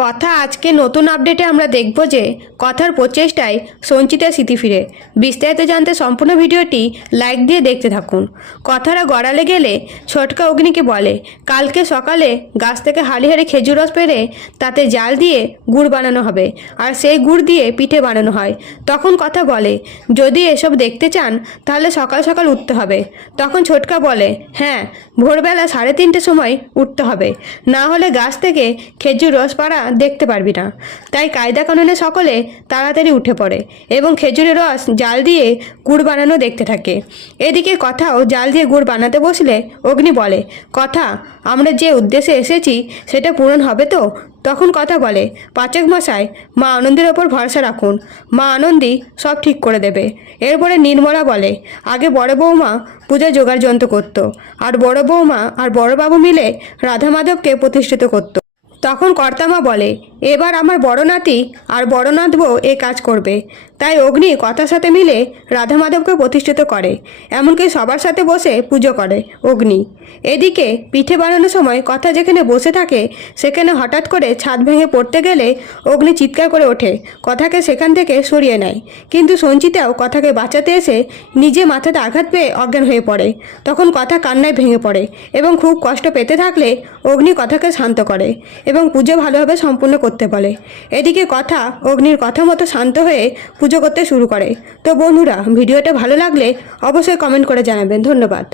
কথা আজকে নতুন আপডেটে আমরা দেখব যে কথার প্রচেষ্টায় সঞ্চিতার স্মৃতি ফিরে। বিস্তারিত জানতে সম্পূর্ণ ভিডিওটি লাইক দিয়ে দেখতে থাকুন। কথারা গড়ালে গেলে ছোটকা অগ্নিকে বলে কালকে সকালে গাছ থেকে হাড়ি হাড়ি খেজুর রস পেড়ে তাতে জাল দিয়ে গুড় বানানো হবে, আর সেই গুড় দিয়ে পিঠে বানানো হয়। তখন কথা বলে যদি এসব দেখতে চান তাহলে সকাল সকাল উঠতে হবে। তখন ছোটকা বলে হ্যাঁ, ভোরবেলা 3:30 সময় উঠতে হবে, না হলে গাছ থেকে খেজুর রস পাড়া দেখতে পারবি না। তাই কায়দা কানুনে সকলে তাড়াতাড়ি উঠে পড়ে এবং খেজুরের রস জাল দিয়ে গুড় বানানো দেখতে থাকে। এদিকে কথাও জাল দিয়ে গুড় বানাতে বসলে অগ্নি বলে কথা, আমরা যে উদ্দেশ্যে এসেছি সেটা পূরণ হবে তো? তখন কথা বলে পাচক মশাই, মা আনন্দের ওপর ভরসা রাখুন, মা আনন্দী সব ঠিক করে দেবে। এরপরে নির্মলা বলে আগে বড় বৌমা পূজা জোগাড় যন্ত্র করতো, আর বড় বৌমা আর বড় বাবু মিলে রাধা মাধবকে প্রতিষ্ঠিত করতো। তখন কর্তামা বলে এবার আমার বড় নাতি আর বড় নাতবউ এ কাজ করবে। তাই অগ্নি কথার সাথে মিলে রাধা মাধবকে প্রতিষ্ঠিত করে, এমনকি সবার সাথে বসে পুজো করে অগ্নি। এদিকে পিঠে বানানোর সময় কথা যেখানে বসে থাকে সেখানে হঠাৎ করে ছাদ ভেঙে পড়তে গেলে অগ্নি চিৎকার করে ওঠে, কথাকে সেখান থেকে সরিয়ে নেয়। কিন্তু সঞ্চিতাও কথাকে বাঁচাতে এসে নিজে মাথাতে আঘাত পেয়ে অজ্ঞান হয়ে পড়ে। তখন কথা কান্নায় ভেঙে পড়ে এবং খুব কষ্ট পেতে থাকলে অগ্নি কথাকে শান্ত করে এবং পুজো ভালোভাবে সম্পূর্ণ করতে বলে। এদিকে কথা অগ্নির কথা মতো শান্ত হয়ে পুজো করতে শুরু করে। তো বন্ধুরা, ভিডিওটা ভালো লাগলে অবশ্যই কমেন্ট করে জানাবেন। ধন্যবাদ।